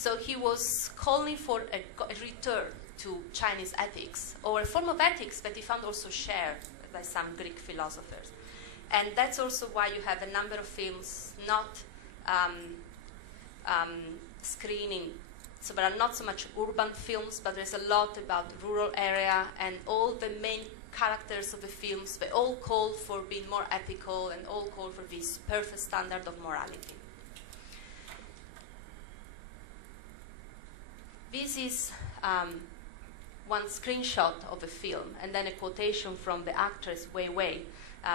So he was calling for a return to Chinese ethics, or a form of ethics that he found also shared by some Greek philosophers. And that's also why you have a number of films not screening. So there are not so much urban films, but there's a lot about rural area, and all the main characters of the films, they all call for being more ethical and all call for this perfect standard of morality. This is one screenshot of a film, and then a quotation from the actress Wei Wei,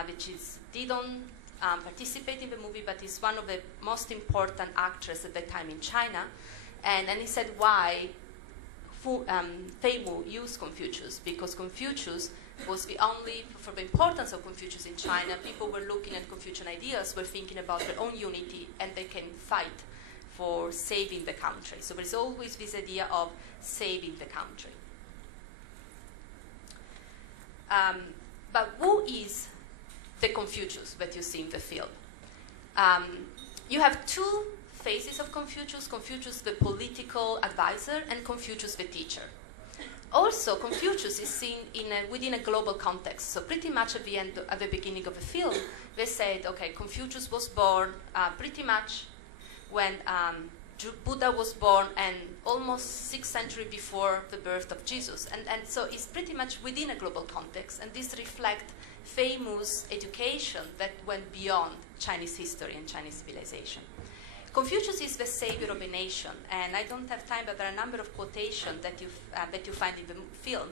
which didn't participate in the movie, but is one of the most important actresses at that time in China. And he said why Feimu used Confucius, because Confucius was the only, for the importance of Confucius in China, people were looking at Confucian ideas, were thinking about their own unity, and they can fight for saving the country. So there's always this idea of saving the country. But who is the Confucius that you see in the film? You have two phases of Confucius: Confucius the political advisor and Confucius the teacher. Also, Confucius is seen within a global context. So pretty much at the beginning of the film, they said, okay, Confucius was born pretty much when Buddha was born, and almost 6th century before the birth of Jesus. And so it's pretty much within a global context, and this reflects famous education that went beyond Chinese history and Chinese civilization. Confucius is the savior of a nation, and I don't have time, but there are a number of quotations that you find in the film.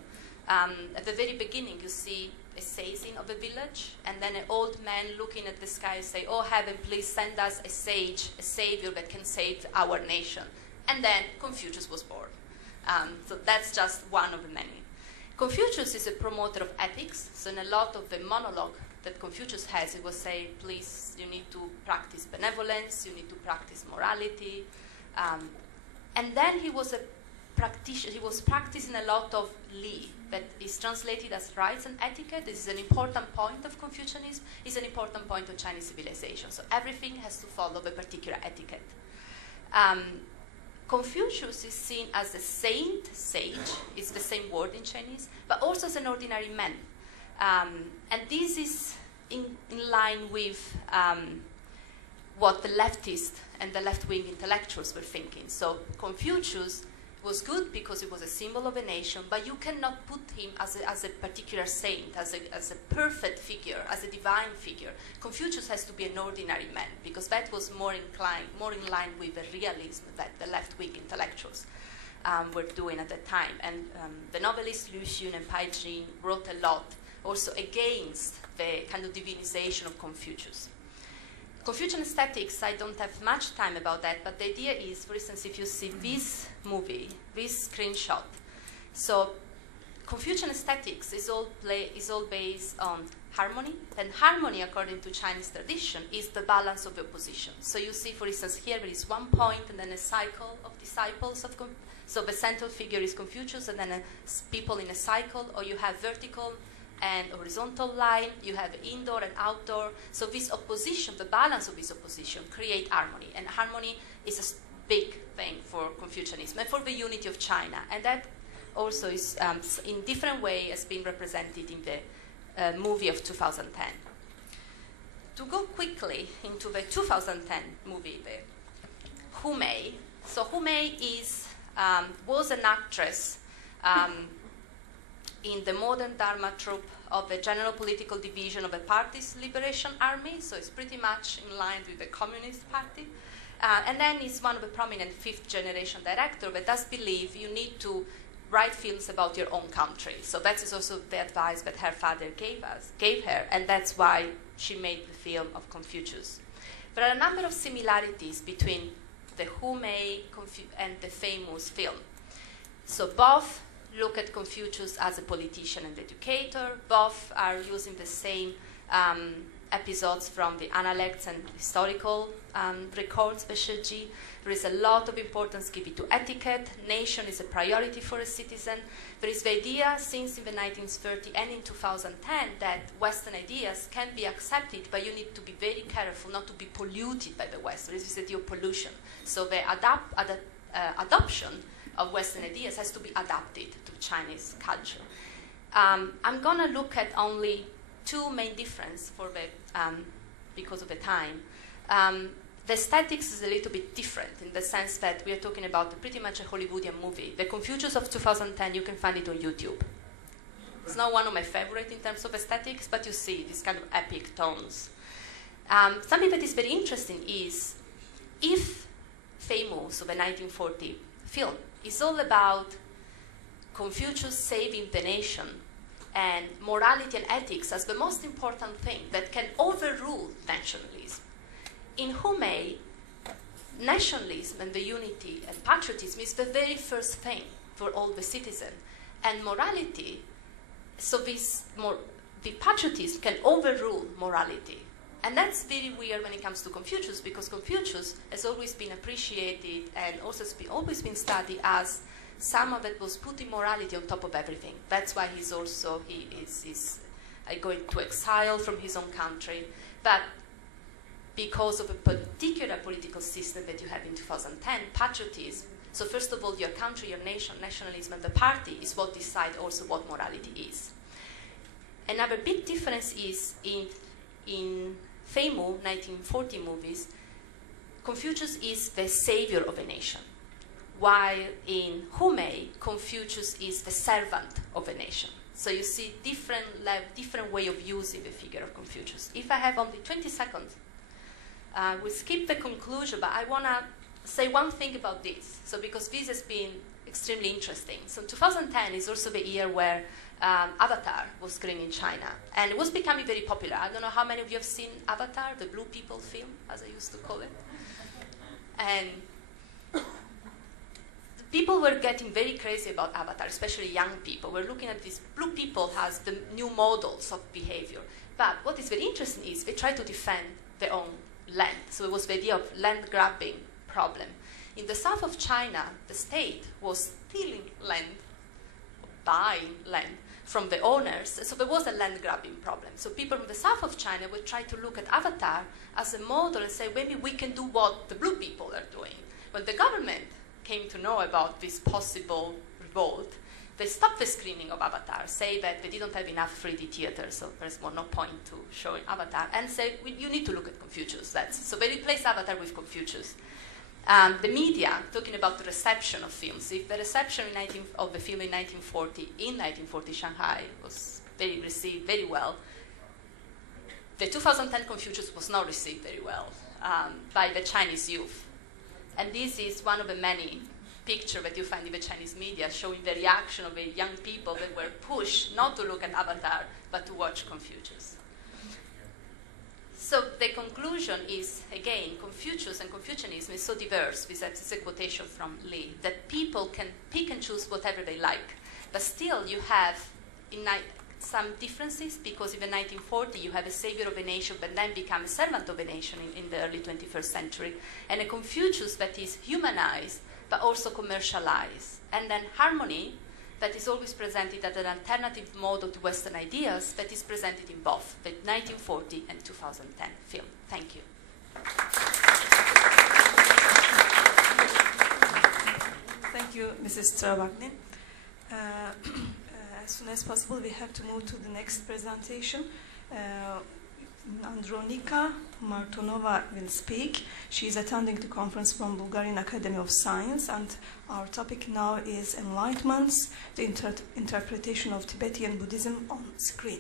At the very beginning, you see a seizing of a village, and then an old man looking at the sky and say, "Oh heaven, please send us a sage, a savior that can save our nation." And then Confucius was born. So that's just one of the many. Confucius is a promoter of ethics, so in a lot of the monologue that Confucius has, it will say, please, you need to practice benevolence, you need to practice morality. And then he was a practitioner, he was practicing a lot of li, that is translated as rights and etiquette. This is an important point of Confucianism, is an important point of Chinese civilization. So everything has to follow a particular etiquette. Confucius is seen as a saint, sage, is the same word in Chinese, but also as an ordinary man. And this is in line with what the leftists and the left-wing intellectuals were thinking. So Confucius was good because he was a symbol of a nation, but you cannot put him as a particular saint, as a perfect figure, as a divine figure. Confucius has to be an ordinary man, because that was more in line with the realism that the left-wing intellectuals were doing at that time. And the novelists Liu Xun and Pai Jin wrote a lot also against the kind of divinization of Confucius. Confucian aesthetics, I don't have much time about that, but the idea is, for instance, if you see this movie, this screenshot, so Confucian aesthetics is all based on harmony, and harmony, according to Chinese tradition, is the balance of the opposition. So you see, for instance, here there is one point and then a cycle of disciples of so the central figure is Confucius, and then people in a cycle, or you have vertical and horizontal line, you have indoor and outdoor. So this opposition, the balance of this opposition, create harmony. And harmony is a big thing for Confucianism and for the unity of China. And that also is, in different way, has been represented in the movie of 2010. To go quickly into the 2010 movie, the Hu Mei. So Hu Mei was an actress in the modern Dharma troupe of the General Political Division of the Party's Liberation Army, so it's pretty much in line with the Communist Party. And then he's one of the prominent fifth-generation director that does believe you need to write films about your own country. So that is also the advice that her father gave her, and that's why she made the film of Confucius. There are a number of similarities between the Hu Mei and the famous film. So both look at Confucius as a politician and educator. Both are using the same episodes from the Analects and historical records, the Shiji. There is a lot of importance given to etiquette. Nation is a priority for a citizen. There is the idea since in the 1930s and in 2010 that Western ideas can be accepted, but you need to be very careful not to be polluted by the West. There is this idea of pollution. So the adoption of Western ideas has to be adapted to Chinese culture. I'm going to look at only two main differences because of the time. The aesthetics is a little bit different in the sense that we are talking about pretty much a Hollywoodian movie. The Confucius of 2010, you can find it on YouTube. It's not one of my favorites in terms of aesthetics, but you see these kind of epic tones. Something that is very interesting is if Famous of a 1940 film is all about Confucius saving the nation and morality and ethics as the most important thing that can overrule nationalism, in Hume, nationalism and the unity and patriotism is the very first thing for all the citizens, and morality, so the patriotism can overrule morality. And that's very weird when it comes to Confucius, because Confucius has always been appreciated and also always been studied as someone that was putting morality on top of everything. That's why he is going to exile from his own country. But because of a particular political system that you have in 2010, patriotism, so first of all, your country, your nation, nationalism, and the party is what decide also what morality is. Another big difference is in famous 1940 movies, Confucius is the savior of a nation, while in Hume, Confucius is the servant of a nation. So you see different way of using the figure of Confucius. If I have only 20 seconds, we'll skip the conclusion, but I want to say one thing about this. So because this has been extremely interesting. So 2010 is also the year where Avatar was screened in China, and it was becoming very popular. I don't know how many of you have seen Avatar, the Blue People film, as I used to call it. And people were getting very crazy about Avatar, especially young people. We're looking at these blue people as the new models of behavior. But what is very interesting is they try to defend their own land. So it was the idea of land grabbing problem. In the south of China, the state was stealing land, buying land from the owners. So there was a land grabbing problem. So people from the south of China would try to look at Avatar as a model and say, maybe we can do what the blue people are doing. When the government came to know about this possible revolt, they stopped the screening of Avatar, say that they didn't have enough 3D theater, so there's no point to showing Avatar, and say, you need to look at Confucius. So they replaced Avatar with Confucius. The media, talking about the reception of films, if the reception of the film in 1940 Shanghai was received very well, the 2010 Confucius was not received very well by the Chinese youth. And this is one of the many pictures that you find in the Chinese media showing the reaction of the young people that were pushed not to look at Avatar, but to watch Confucius. So the conclusion is, again, Confucius and Confucianism is so diverse, this is a quotation from Lee, that people can pick and choose whatever they like. But still you have some differences, because in the 1940s you have a savior of a nation but then become a servant of a nation in the early 21st century, and a Confucius that is humanized but also commercialized. And then harmony, that is always presented as an alternative model to Western ideas, that is presented in both the 1940 and 2010 film. Thank you. Thank you, Mrs. Travagnin. As soon as possible, we have to move to the next presentation. Andronika Martonova will speak. She is attending the conference from Bulgarian Academy of Science, and our topic now is Enlightments, the interpretation of Tibetan Buddhism on screen.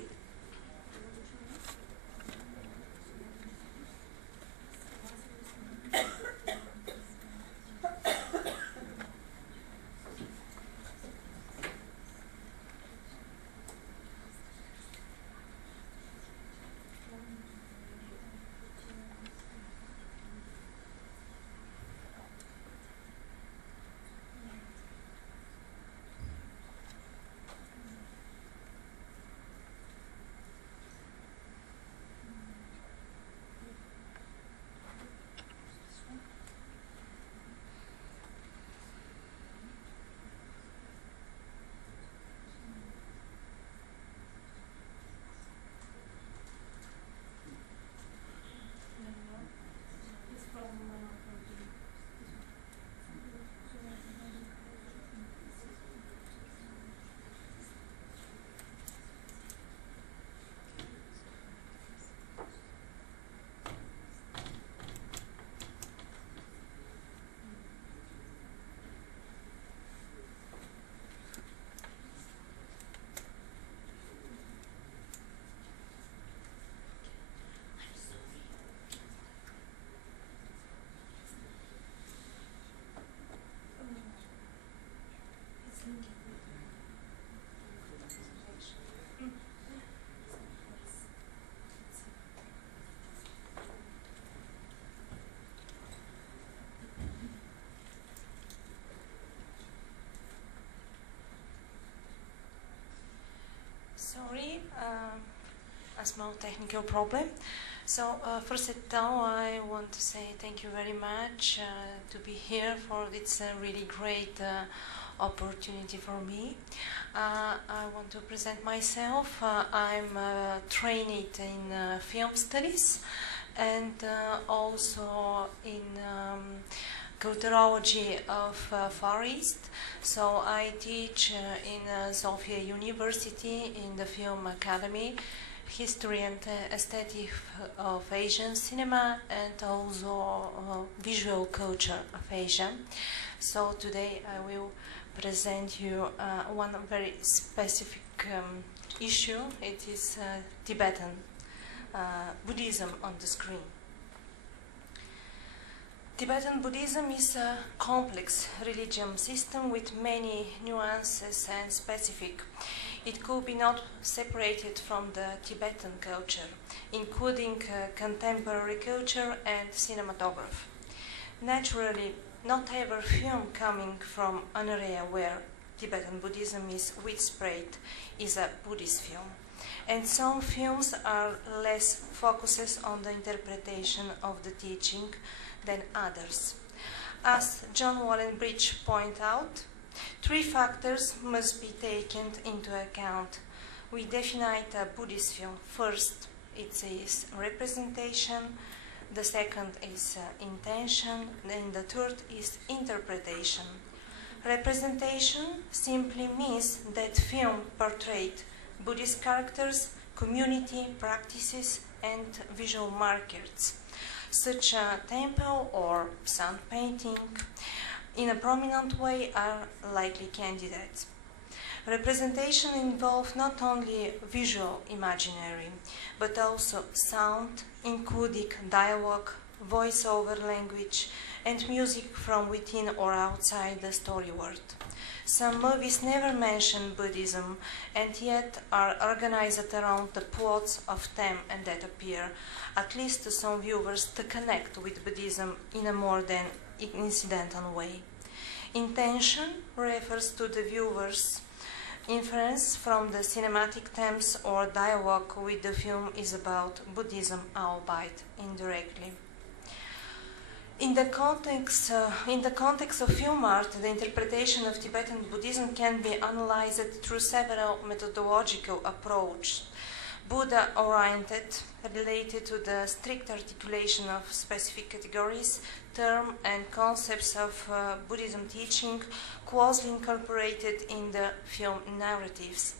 a small technical problem. So first of all, I want to say thank you very much to be here for this really great opportunity for me. I want to present myself. I'm trained in film studies and also in culturology of Far East. So I teach in Sofia University in the Film Academy, History and Aesthetic of Asian Cinema, and also Visual Culture of Asia. So today I will present you one very specific issue. It is Tibetan Buddhism on the screen. Tibetan Buddhism is a complex religion system with many nuances and specific. It could be not separated from the Tibetan culture, including contemporary culture and cinematography. Naturally, not every film coming from an area where Tibetan Buddhism is widespread is a Buddhist film. And some films are less focused on the interpretation of the teaching than others. As John Wallenbridge pointed out, 3 factors must be taken into account. We define a Buddhist film. First, it is representation. The second is intention. Then the third is interpretation. Representation simply means that film portrayed Buddhist characters, community practices, and visual markers, such a temple or sun painting, in a prominent way are likely candidates. Representation involves not only visual imaginary, but also sound, including dialogue, voice-over language, and music from within or outside the story world. Some movies never mention Buddhism, and yet are organized around the plots of them and that appear, at least to some viewers, to connect with Buddhism in a more than incidental way. Intention refers to the viewer's inference from the cinematic themes or dialogue which the film is about Buddhism, albeit indirectly. In the context of film art, the interpretation of Tibetan Buddhism can be analyzed through several methodological approaches. Buddha-oriented, related to the strict articulation of specific categories, terms and concepts of Buddhism teaching, closely incorporated in the film narratives.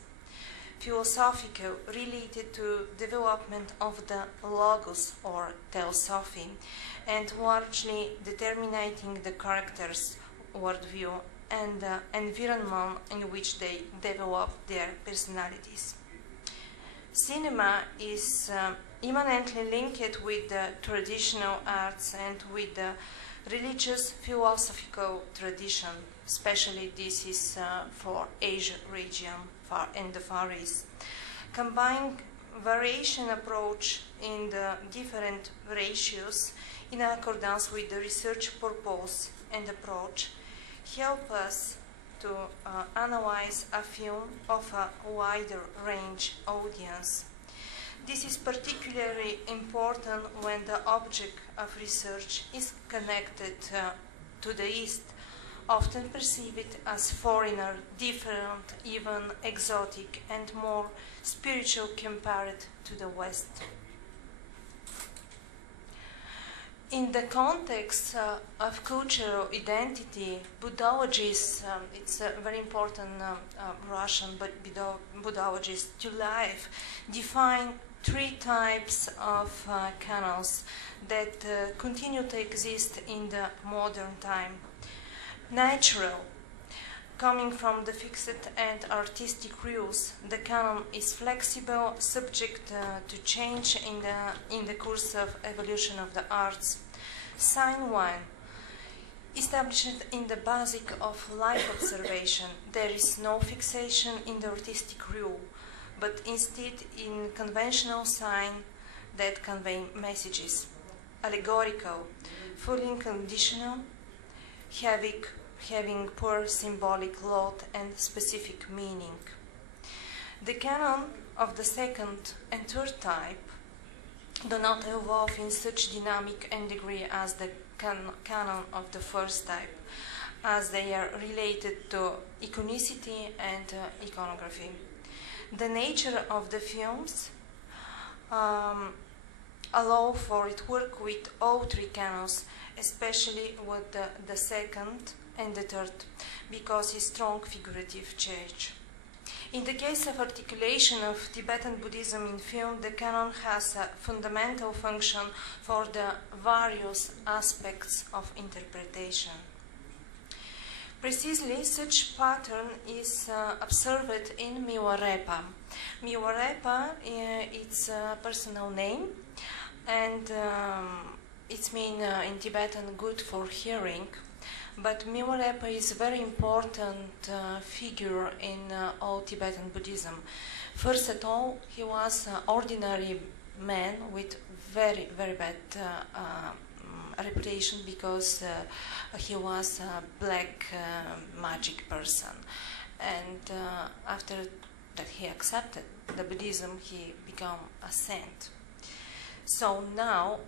Philosophical, related to development of the logos or theosophy, and largely determining the characters' worldview and the environment in which they develop their personalities. Cinema is immanently linked with the traditional arts and with the religious philosophical tradition, especially this is for Asia region and the Far East. Combined variation approach in the different ratios in accordance with the research purpose and approach help us to analyze a film of a wider range audience. This is particularly important when the object of research is connected to the East, often perceived as foreigner, different, even exotic, and more spiritual compared to the West. In the context of cultural identity, Buddhologists, it's a very important Russian Buddhologists, Tulaev, define 3 types of canons that continue to exist in the modern time. Natural, coming from the fixed and artistic rules, the canon is flexible, subject to change in the course of evolution of the arts. Sign 1, established in the basic of life observation, there is no fixation in the artistic rule, but instead in conventional sign that convey messages. Allegorical, fully unconditional, having poor symbolic load and specific meaning. The canon of the second and third type do not evolve in such dynamic and degree as the canon of the first type, as they are related to iconicity and iconography. The nature of the films allow for it work with all three canons, especially with the second and the third, because it's strong figurative change. In the case of articulation of Tibetan Buddhism in film, the canon has a fundamental function for the various aspects of interpretation. Precisely, such pattern is observed in Miwarepa. Miwarepa it's a personal name, and it's mean in Tibetan good for hearing. But Miwarepa is a very important figure in all Tibetan Buddhism. First of all, he was an ordinary man with very, very bad reputation, because he was a black magic person. And after that he accepted the Buddhism, he became a saint. So now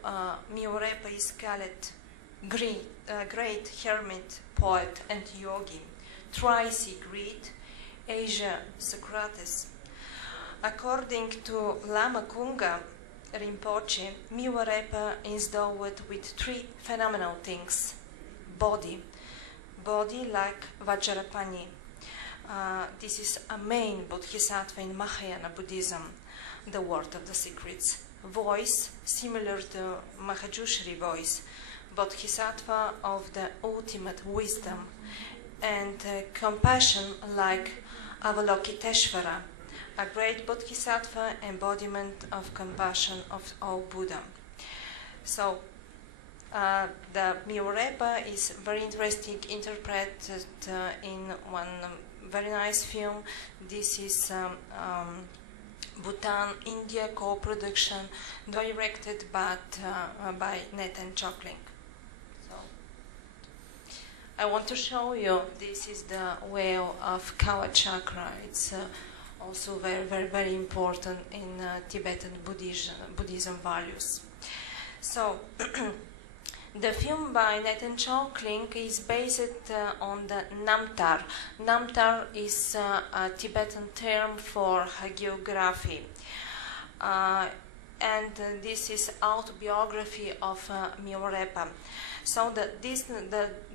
Miwarepa is called great hermit, poet, and yogi, thrice great Asia Socrates. According to Lama Kunga Rinpoche, Miwarepa is endowed with three phenomenal things: body like Vajrapani. This is a main bodhisattva in Mahayana Buddhism, the word of the secrets. Voice, similar to Mahajushri voice, bodhisattva of the ultimate wisdom, and compassion like Avalokiteshvara, a great bodhisattva embodiment of compassion of all Buddha. So the Miwarepa is very interesting, interpreted in one very nice film. This is Bhutan, India co-production, directed by Nathan Chokling. So I want to show you, this is the whale of Kawa Chakra. It's also very, very, very important in Tibetan Buddhism values. So the film by Nathan Chokling is based on the Namtar. Namtar is a Tibetan term for geography. And this is autobiography of Miwarepa. So the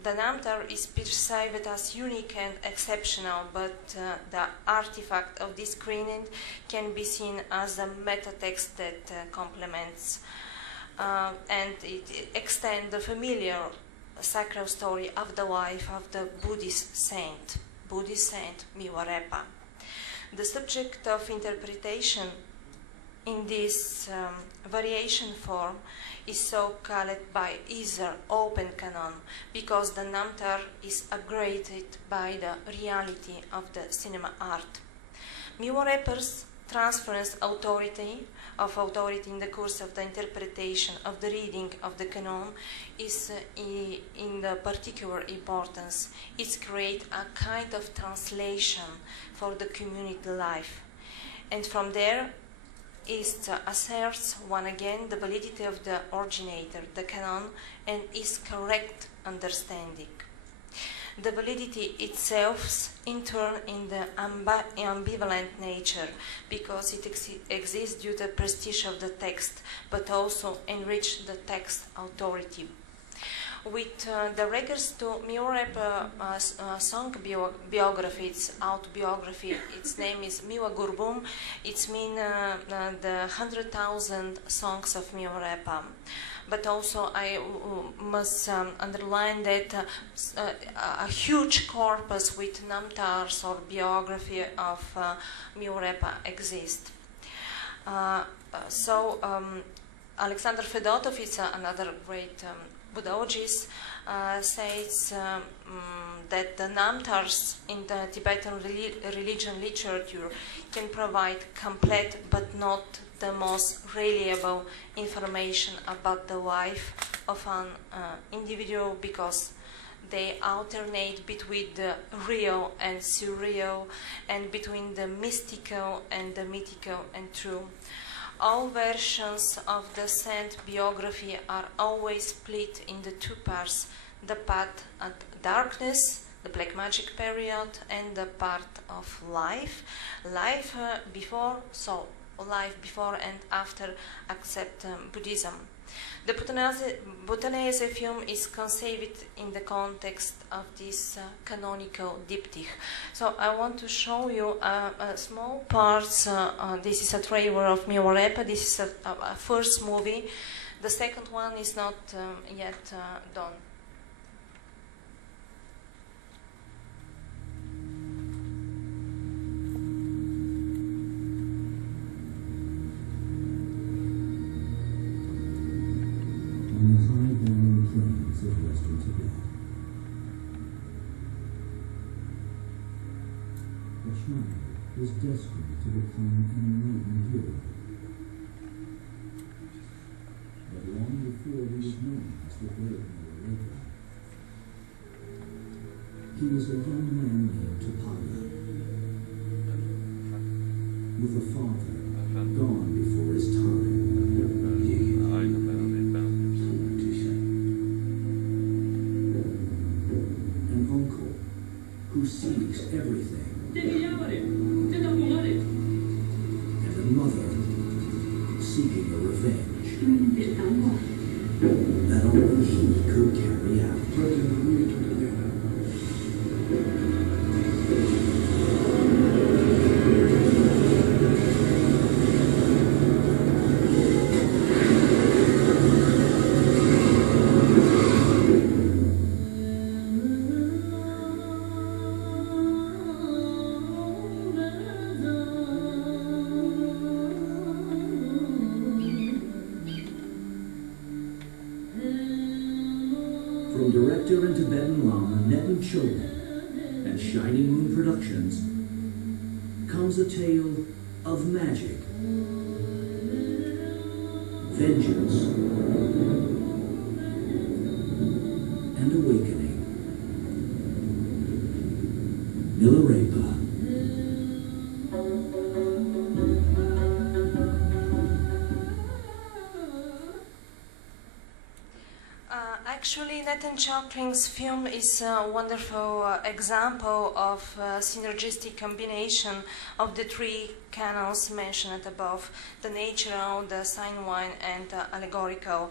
Namtar is perceived as unique and exceptional, but the artifact of this screening can be seen as a meta-text that complements and it extends the familiar sacral story of the life of the Buddhist saint Miwarepa. The subject of interpretation in this variation form is so called by either open canon, because the Namtar is upgraded by the reality of the cinema art. Miwarepa's transference authority in the course of the interpretation of the reading of the canon is in the particular importance. It creates a kind of translation for the community life, and from there it asserts once again the validity of the originator, the canon, and its correct understanding. The validity itself, in turn, in the ambivalent nature, because it exists due to the prestige of the text, but also enrich the text authority. With the regards to Miwarepa's song biography, its autobiography, its name is Miwa Gurbum. It means the 100,000 songs of Miwarepa. But also I must underline that a huge corpus with namtars or biography of Miwarepa exists. Alexander Fedotov is another great Buddhologist, says that the namtars in the Tibetan religion literature can provide complete but not the most reliable information about the life of an individual, because they alternate between the real and surreal, and between the mystical and the mythical and true. All versions of the saint biography are always split into two parts: the part of darkness, the black magic period, and the part of life, before and after accept Buddhism. The Bhutanese film is conceived in the context of this canonical diptych. So I want to show you a small parts. This is a trailer of Miwarepa. This is a first movie. The second one is not yet done. Was destined to become an enlightened hero. But long before he was known as the great Miwarepa, he was a young man named Tapada, with a father gone before his time. An uncle who sees everything. And a mother seeking a revenge that only he could carry out. From director and Tibetan Lama Nacim and Shining Moon Productions comes a tale of magic, vengeance, and awakening. Miwarepa. Actually, Nathan Choplin's film is a wonderful example of synergistic combination of the three canons mentioned above: the natural, the sign-wine, and the allegorical.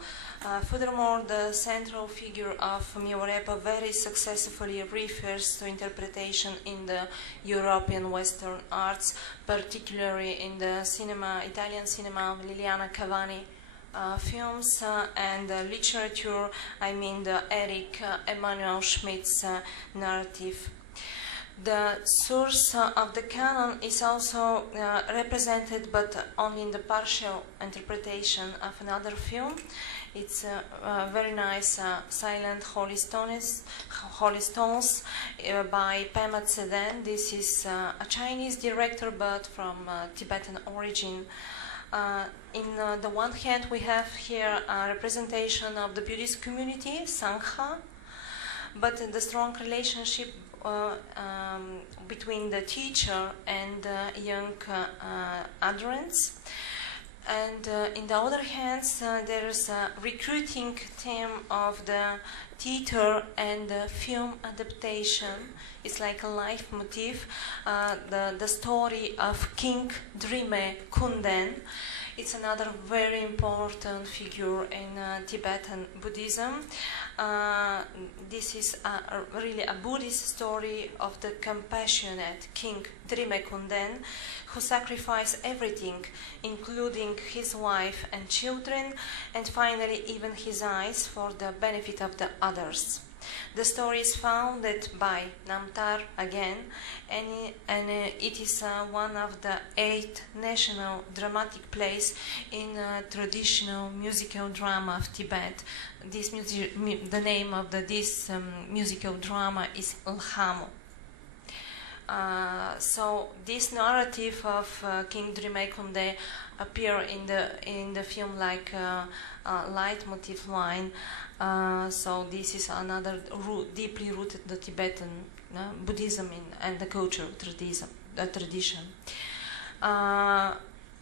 Furthermore, the central figure of Miwarepa very successfully refers to interpretation in the European Western arts, particularly in the Italian cinema of Liliana Cavani. Films and literature, I mean the Eric Emanuel Schmidt's narrative. The source of the canon is also represented, but only in the partial interpretation of another film. It's a very nice Silent Holy Stones by Pema Tsedan. This is a Chinese director, but from Tibetan origin. In the one hand, we have here a representation of the Buddhist community, Sangha, but the strong relationship between the teacher and young adherents. And in the other hand, there is a recruiting theme of the theater and the film adaptation. It's like a life motif, the story of King Drime Kunden. It's another very important figure in Tibetan Buddhism. This is really a Buddhist story of the compassionate King Drime Kunden, who sacrificed everything, including his wife and children, and finally even his eyes, for the benefit of the others. The story is founded by Namtar again, and it is one of the 8 national dramatic plays in traditional musical drama of Tibet. The name of this musical drama is Ilhamo. So this narrative of King Drimekonde appear in the film like leitmotif line. So this is another deeply rooted the Tibetan Buddhism and the cultural tradition.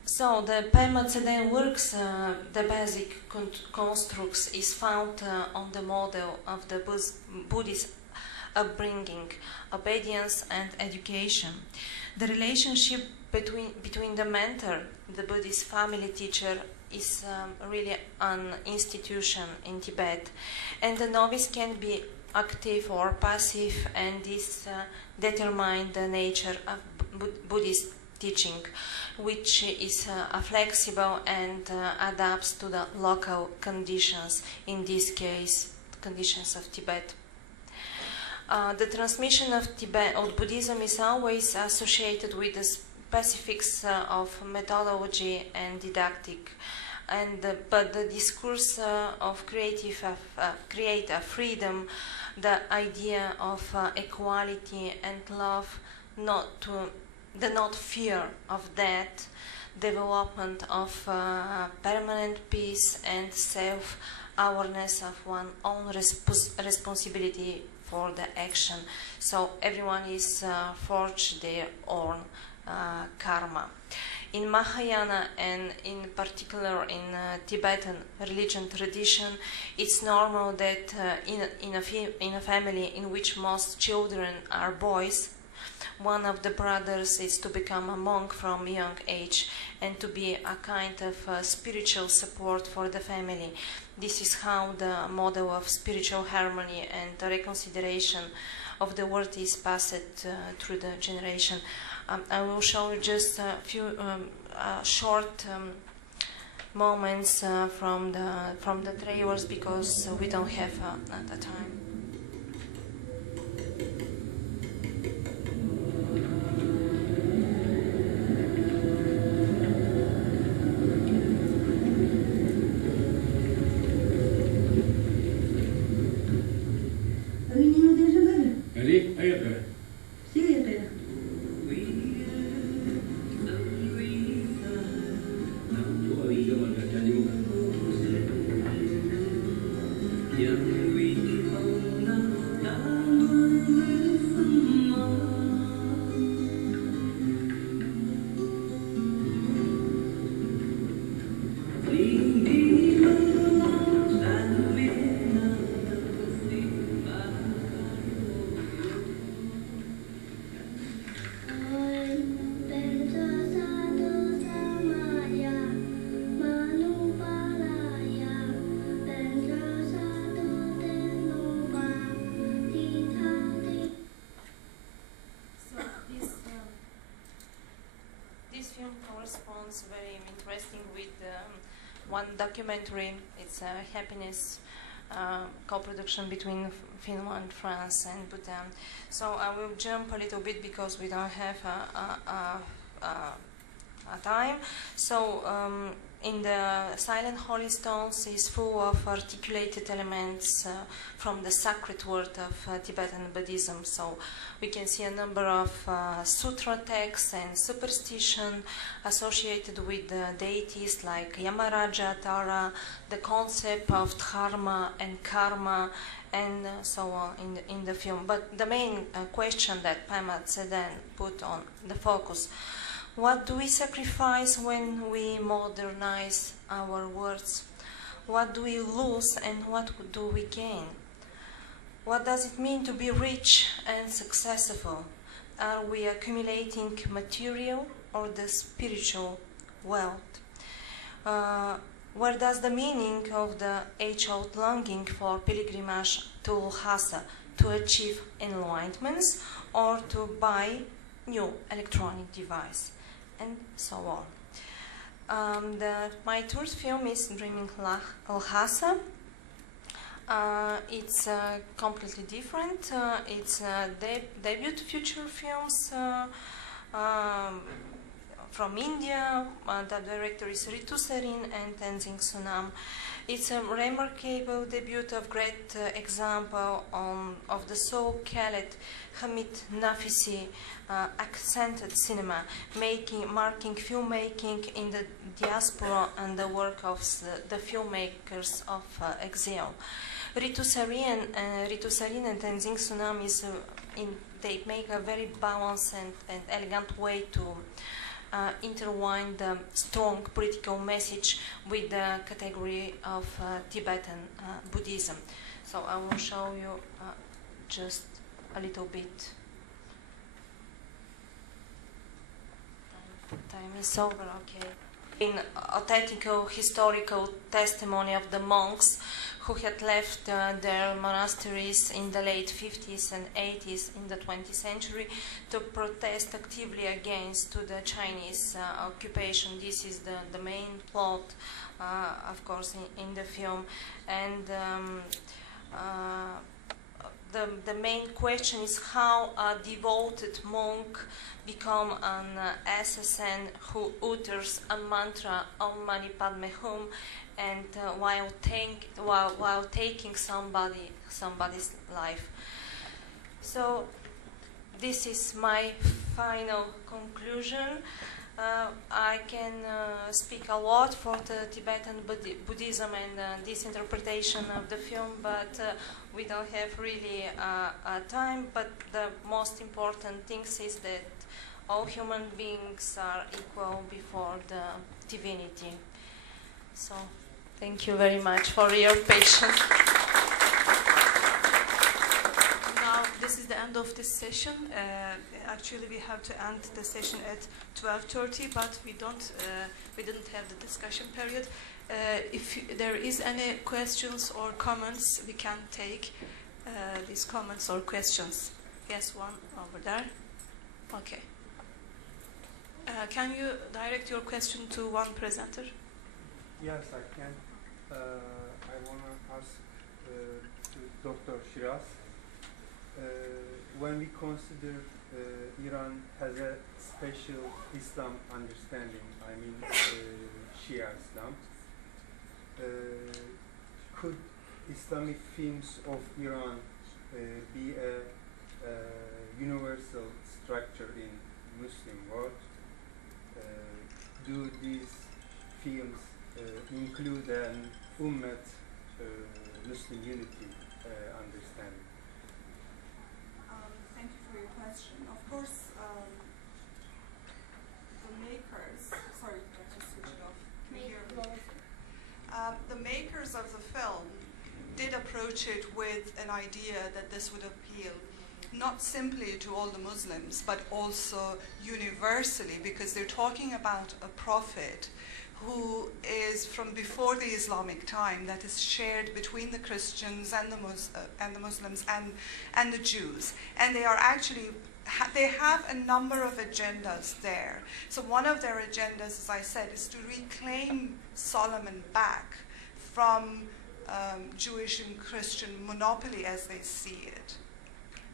So the Pema Tseden works, the basic constructs is found on the model of the Buddhist upbringing, obedience and education. The relationship between the mentor, the Buddhist family teacher, is really an institution in Tibet, and the novice can be active or passive, and this determines the nature of Buddhist teaching, which is flexible and adapts to the local conditions, in this case conditions of Tibet. The transmission of Buddhism is always associated with the specifics of methodology and didactic, but the discourse of creative freedom, the idea of equality and love, the not fear of death, development of permanent peace and self-awareness of one's own responsibility for the action. So everyone is forged their own karma. In Mahayana, and in particular in Tibetan religion tradition, it's normal that in a family in which most children are boys, one of the brothers is to become a monk from a young age and to be a kind of spiritual support for the family. This is how the model of spiritual harmony and the reconciliation of the world is passed through the generation. I will show you just a few short moments from the trailers, because we don't have the time. Very interesting with one documentary. It's a happiness co-production between Finland, France and Bhutan. So I will jump a little bit because we don't have a time. So in the Silent Holy Stones is full of articulated elements from the sacred word of Tibetan Buddhism. So we can see a number of sutra texts and superstition associated with the deities like Yamaraja, Tara, the concept of dharma and karma, and so on in the film. But the main question that Pema Tseden put on the focus: what do we sacrifice when we modernize our words? What do we lose and what do we gain? What does it mean to be rich and successful? Are we accumulating material or the spiritual wealth? Where does the meaning of the age-old longing for pilgrimage to Lhasa to achieve enlightenments or to buy new electronic device? And so on. My third film is Dreaming Lhasa. It's completely different. It's debut feature films from India. The director is Ritu Sarin and Tenzing Sunam. It's a remarkable debut of great example of the so-called Hamid Nafisi accented cinema, marking filmmaking in the diaspora and the work of the filmmakers of exile. Ritu Sarin and Tenzing Sunam they make a very balanced and elegant way to intertwine the strong political message with the category of Tibetan Buddhism. So I will show you just a little bit. Time is over, okay. In authentical historical testimony of the monks who had left their monasteries in the late 50s and 80s in the 20th century to protest actively against the Chinese occupation. This is the main plot, of course, in the film. And the main question is how a devoted monk become an assassin who utters a mantra Om Mani Padme Hum, and while taking somebody's life. So this is my final conclusion. I can speak a lot for the Tibetan Buddhism and this interpretation of the film, but we don't have really time. But the most important thing is that all human beings are equal before the divinity. So, thank you very much for your patience. Now, this is the end of this session. Actually, we have to end the session at 12:30, but we didn't have the discussion period. If there is any questions or comments, we can take these comments or questions. Yes, one over there. Okay. Can you direct your question to one presenter? Yes, I can. I want to ask to Dr. Shiraz. When we consider Iran has a special Islam understanding, I mean Shia Islam, could Islamic themes of Iran be a universal structure in Muslim world? Do these themes include an Ummat Muslim unity understanding? Thank you for your question. Of course, the makers, sorry, I just switched it off. Can you hear me? The makers of the film did approach it with an idea that this would appeal not simply to all the Muslims, but also universally, because they're talking about a prophet who is from before the Islamic time, that is shared between the Christians and the Muslims and the Jews. And they are actually, they have a number of agendas there. So one of their agendas, as I said, is to reclaim Solomon back from Jewish and Christian monopoly as they see it.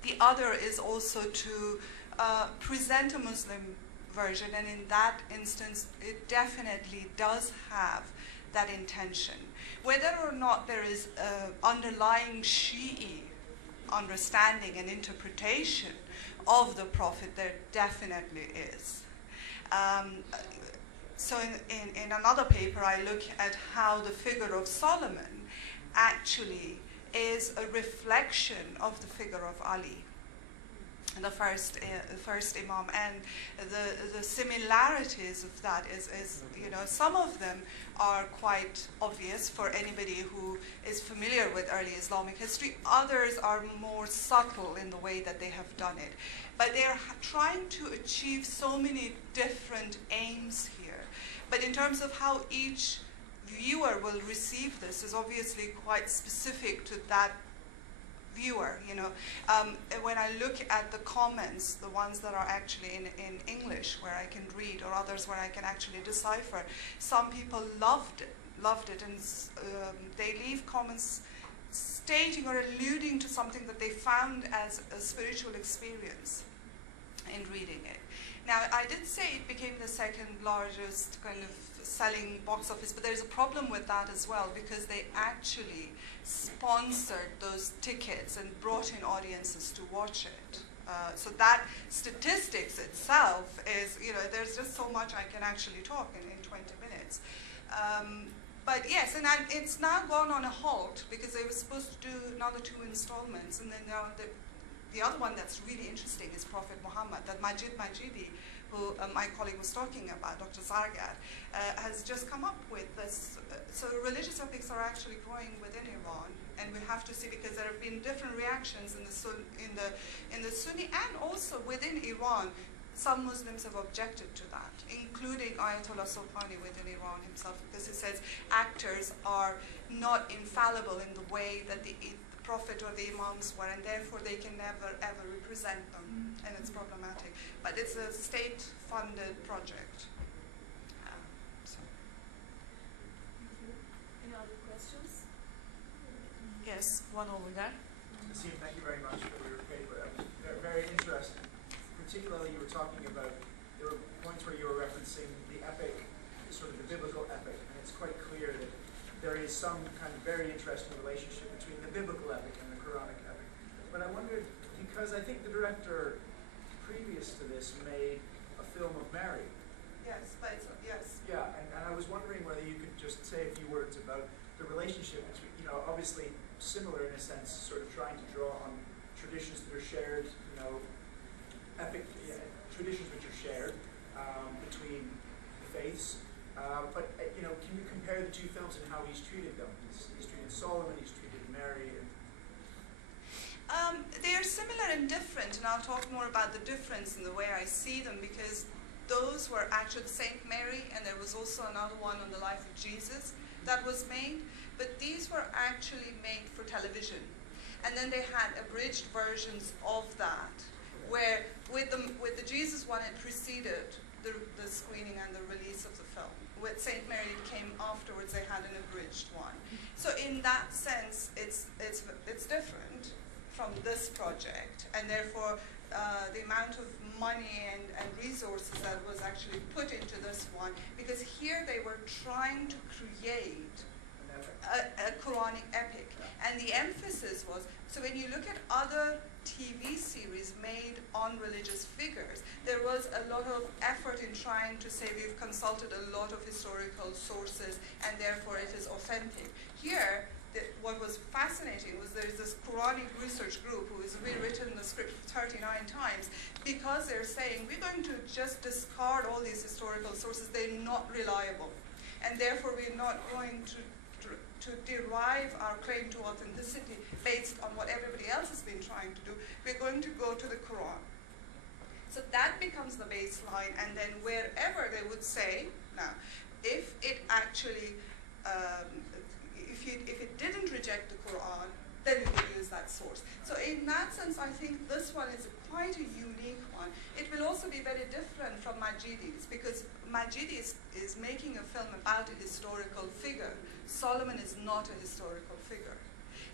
The other is also to present a Muslim version, and in that instance, it definitely does have that intention. Whether or not there is underlying Shi'i understanding and interpretation of the Prophet, there definitely is. So in another paper, I look at how the figure of Solomon actually is a reflection of the figure of Ali, the first Imam, and the similarities of that is, you know, some of them are quite obvious for anybody who is familiar with early Islamic history. Others are more subtle in the way that they have done it. But they are trying to achieve so many different aims here. But in terms of how each viewer will receive this is obviously quite specific to that viewer, you know. When I look at the comments, the ones that are actually in English, where I can read, or others where I can actually decipher, some people loved it, and they leave comments stating or alluding to something that they found as a spiritual experience. in reading it. Now, I did say it became the second largest kind of selling box office, but there's a problem with that as well, because they actually sponsored those tickets and brought in audiences to watch it. So that statistics itself is, there's just so much I can actually talk in 20 minutes. But yes, and it's now gone on a halt because they were supposed to do another 2 installments, and then now the other one that's really interesting is Prophet Muhammad, that Majidi, who my colleague was talking about, Dr. Zargar, has just come up with this. So religious epics are actually growing within Iran, and we have to see, because there have been different reactions in the Sunni and also within Iran. Some Muslims have objected to that, including Ayatollah Sobhani within Iran himself, because he says actors are not infallible in the way that the Prophet or the Imams were, and therefore they can never ever represent them, and it's problematic. But it's a state-funded project. Any other questions? Yes, one over there. Nacim, thank you very much for your paper. That was very interesting. Particularly, you were talking about, there were points where you were referencing the epic, sort of the biblical epic, and it's quite clear that there is some kind of very interesting relationship between the biblical epic and the Quranic epic. But I wondered, because I think the director previous to this made a film of Mary. Yes, but yes. Yeah, and I was wondering whether you could just say a few words about the relationship between, obviously similar in a sense, sort of trying to draw on traditions that are shared, epic traditions which are shared between the faiths. But can you compare the 2 films and how he's treated them? He's treated Solomon, he's treated Mary. They are similar and different, and I'll talk more about the difference in the way I see them, because those were actually Saint Mary, and there was also another one on the life of Jesus that was made. But these were actually made for television, and then they had abridged versions of that, where with the Jesus one, it preceded the screening and the release of the film. With Saint Mary, it came afterwards. They had an abridged one. So in that sense, it's different from this project, and therefore the amount of money and resources that was actually put into this one, because here they were trying to create a Quranic epic, and the emphasis was, so when you look at other TV series made on religious figures, there was a lot of effort in trying to say we've consulted a lot of historical sources and therefore it is authentic. Here, what was fascinating was there's this Quranic research group who has rewritten the script 39 times, because they're saying we're going to just discard all these historical sources, they're not reliable, and therefore we're not going to derive our claim to authenticity based on what everybody else has been trying to do. We're going to go to the Quran. So that becomes the baseline, and then wherever they would say, now, if it actually, if it didn't reject the Quran, then we would use that source. So in that sense, I think this one is quite a unique one. It will also be very different from Majidi's, because Majidi is making a film about a historical figure. Solomon is not a historical figure.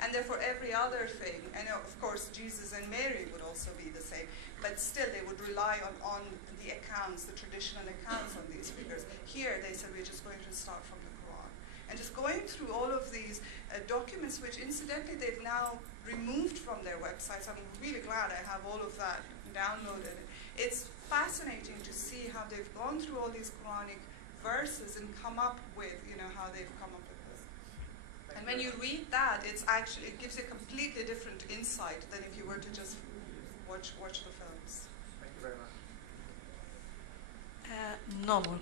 And therefore every other thing, and of course Jesus and Mary would also be the same, but still they would rely on the accounts, the traditional accounts on these figures. Here they said we're just going to start from the Quran. And just going through all of these documents, which incidentally they've now removed from their websites. I'm really glad I have all of that downloaded. It's fascinating to see how they've gone through all these Quranic verses and come up with, how they've come up with this. And when you read that, it gives you a completely different insight than if you were to just watch the films. Thank you very much. No more